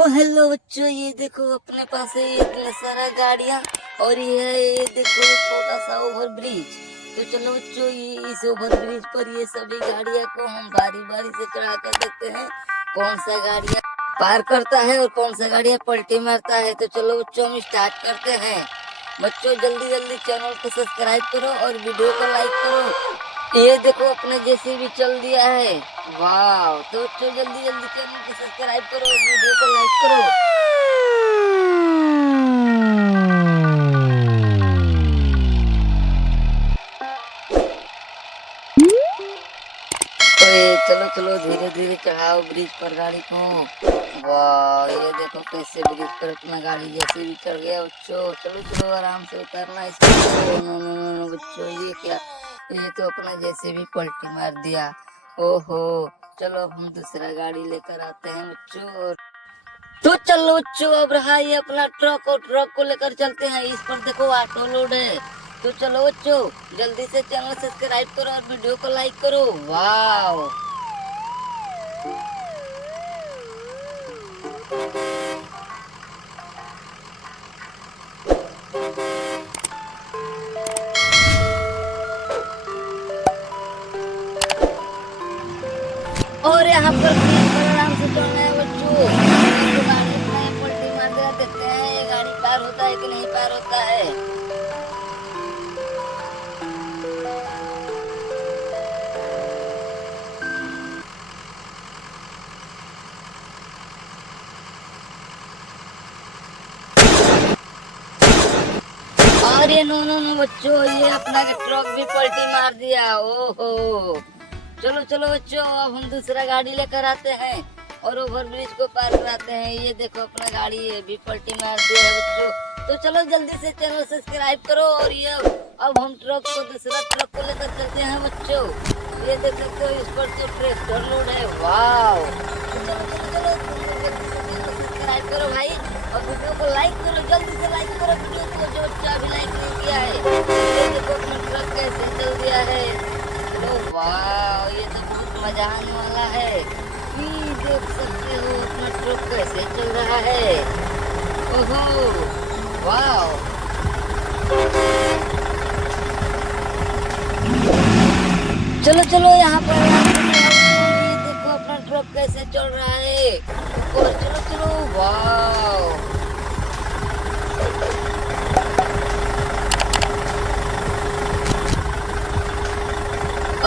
ओ hello बच्चों, ये देखो अपने पास है इतने सारा गाड़ियां और ये देखो छोटा सा ओवर ब्रिज। तो चलो बच्चों, ये इस ओवर ब्रिज पर ये सभी गाड़ियां को हम बारी बारी से चढ़ा कर देखते हैं कौन सा गाड़ियां पार करता है और कौन सा गाड़ियां पलटी मारता है। तो चलो बच्चों, हम स्टार्ट करते हैं। बच्चों जल्दी जल्दी चैनल को सब्सक्राइब करो और वीडियो को लाइक करो। ये देखो अपने जैसे भी चल दिया है। वाह, तो बच्चों जल्दी जल्दी चैनल को सब्सक्राइब करो और वीडियो को लाइक करो। ओए चलो चलो, धीरे धीरे चढ़ाओ ब्रिज पर गाड़ी को। वाह, ये देखो कैसे ब्रिज पर अपना गाड़ी जैसे भी चढ़ गया बच्चों। चलो चलो, आराम से उतरना इसको। नो नो नो बच्चों, ये क्या, ये तो अपना जैसे भी पलटी मार दिया। ओहो, चलो अब हम दूसरा गाड़ी लेकर आते हैं बच्चों। तो चलो बच्चों, अब रहा ये अपना ट्रक और ट्रक को लेकर चलते हैं। इस पर देखो ऑटो लोड है। तो चलो बच्चों, जल्दी से चैनल सब्सक्राइब करो और वीडियो को लाइक करो। वाह, और यहाँ पर ब्रिज पर आराम से चलना है बच्चों। तो गाड़ी अपना ये पलटी मार दिया, देखते हैं ये गाड़ी पार होता है कि नहीं पार होता है। अरे नो नो नो बच्चों, ये अपना के ट्रक भी पलटी मार दिया। ओहो, चलो चलो बच्चों, अब हम दूसरा गाड़ी लेकर आते हैं और ओवर ब्रिज को पार कराते हैं। ये देखो अपना गाड़ी ये भी पलटी मार दिया है बच्चों। तो चलो जल्दी से चैनल सब्सक्राइब करो और ये अब हम ट्रक को दूसरा ट्रक को लेकर चलते हैं बच्चों। ये देख सकते हो, इस पर तो ट्रैक्टर लोड है। वाह, चलो चलो चलो, सब्सक्राइब करो भाई और वीडियो को लाइक करो, जल्दी से लाइक करो वीडियो को, जो बच्चा अभी लाइक नहीं किया है। ये देखो अपना ट्रक कैसे चल दिया है। चलो वाह, ये तो बहुत मजा आने वाला है। ये देख सकते हो अपना ट्रक कैसे चल रहा है। ओहो, वाह, चलो चलो यहाँ पर ये देखो अपना ट्रक कैसे चल रहा है ऊपर। चलो चलो, वाह,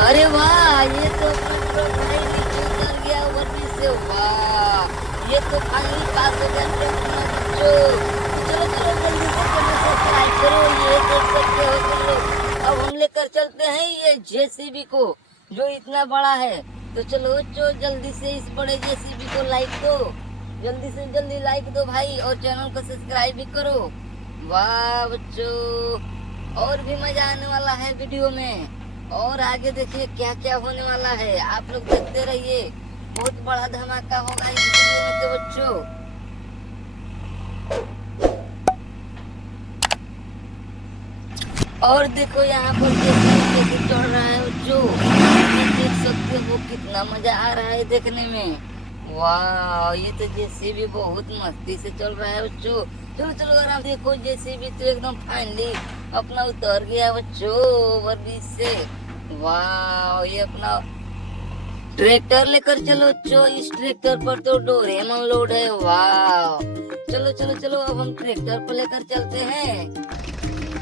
अरे वाह, ये तो अपना ट्रक भाई नीचे उतर गया ओवरब्रिज से। वाह, ये तो फाइनली पास हो गया ट्रक अपना बच्चों। चलो चलो जल्दी से चैनल सब्सक्राइब करो। ये देख सकते हो चलो, अब हम लेकर चलते हैं ये जेसीबी को जो इतना बड़ा है। तो चलो बच्चों, जल्दी से इस बड़े जेसीबी को लाइक दो, जल्दी से जल्दी लाइक दो भाई और चैनल को सब्सक्राइब भी करो। वाह बच्चों, और भी मजा आने वाला है वीडियो में। और आगे देखिए क्या क्या होने वाला है, आप लोग देखते रहिए। बहुत बड़ा धमाका होगा इस वीडियो में तो बच्चों। और देखो यहाँ पर कैसे चढ़ रहा है बच्चों, देख सकते हो कितना मजा आ रहा है देखने में। वाह, ये तो जेसीबी बहुत मस्ती से चल रहा है बच्चों। चलो चलो आराम, देखो जेसीबी तो एकदम फाइनली अपना उतर गया बच्चों ओवरब्रिज से। वाह, ये अपना ट्रैक्टर लेकर चलो बच्चों। इस ट्रैक्टर पर तो डोरेमोन लोड है। वाह, चलो चलो चलो, अब हम ट्रैक्टर पर लेकर चलते हैं।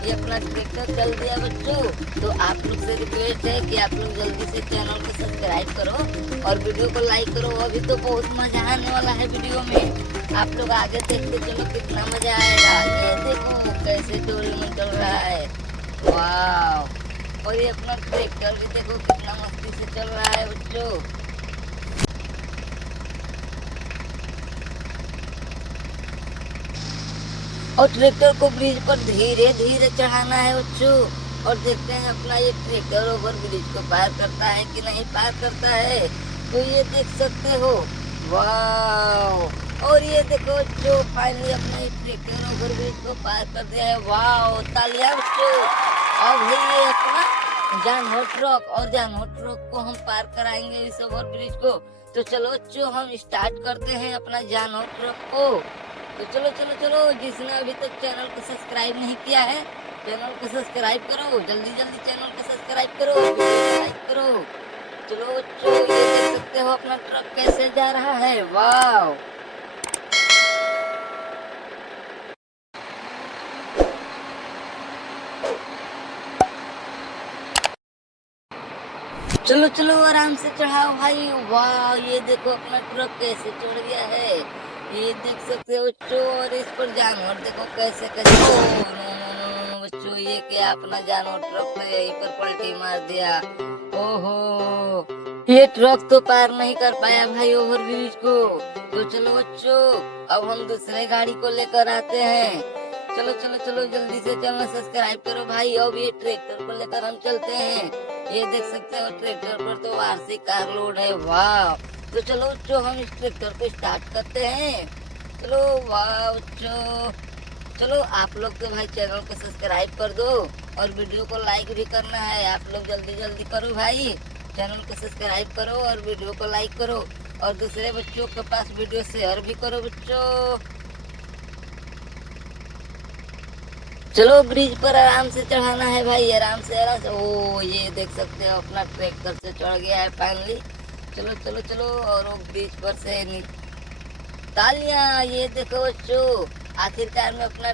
ये अपना ट्रैक्टर चल दिया बच्चों। तो आप लोग से रिक्वेस्ट है कि आप लोग जल्दी से चैनल को सब्सक्राइब करो और वीडियो को लाइक करो। अभी तो बहुत मजा आने वाला है वीडियो में, आप लोग आगे देखते चलो कितना मजा आएगा। ये देखो कैसे डोरेमोन चल रहा है। वाह, और ये अपना ट्रैक्टर भी देखो कितना मस्ती से चल रहा है बच्चों। और ट्रैक्टर को ब्रिज पर धीरे धीरे चढ़ाना है बच्चों। और देखते हैं अपना ये ट्रैक्टर ओवर ब्रिज को पार करता है कि नहीं पार करता है। तो ये देख सकते हो। वाह, और ये देखो जो फाइनली अपना ये ट्रैक्टर ओवर ब्रिज को पार कर दिया है। वाह, तालियां बच्चों। अब है ये अपना जानवर ट्रक, और जानवर ट्रक को हम पार कराएंगे इस ओवर ब्रिज को। तो चलो बच्चों हम स्टार्ट करते हैं अपना जानो ट्रक को। तो चलो चलो चलो, जिसने अभी तक चैनल को सब्सक्राइब नहीं किया है, चैनल को सब्सक्राइब करो, जल्दी जल्दी चैनल को सब्सक्राइब करो, वीडियो को लाइक करो। चलो बच्चों, ये देख सकते हो अपना ट्रक कैसे जा रहा है। वाह, चलो चलो आराम से चढ़ाओ भाई। वाह, ये देखो अपना ट्रक कैसे चढ़ गया है, ये देख सकते हो बच्चों। और इस पर जानवर देखो कैसे कैसे। Oh no no no no बच्चों, ये क्या अपना जानवर ट्रक ने यहीं पर पलटी मार दिया। ओहो, ये ट्रक तो पार नहीं कर पाया भाई ओवर ब्रिज को। तो चलो बच्चों, अब हम दूसरे गाड़ी को लेकर आते हैं। चलो चलो चलो, जल्दी से चैनल सब्सक्राइब करो भाई। अब ये ट्रैक्टर को लेकर हम चलते हैं। ये देख सकते हो ट्रैक्टर पर तो आरसी कार लोड है। वाह, तो चलो बच्चों हम इस ट्रैक्टर को स्टार्ट करते हैं। चलो, वाह बच्चों, चलो आप लोग तो भाई चैनल को सब्सक्राइब कर दो और वीडियो को लाइक भी करना है। आप लोग जल्दी जल्दी करो भाई, चैनल को सब्सक्राइब करो और वीडियो को लाइक करो और दूसरे बच्चों के पास वीडियो शेयर भी करो बच्चों। चलो ब्रिज पर आराम से चढ़ाना है भाई, आराम से आराम से। ओ ये देख सकते हो अपना ट्रैक्टर से चढ़ गया है फाइनली। चलो चलो चलो, और वो ब्रिज पर से तालियां, ये देखो बच्चों, आखिरकार में अपना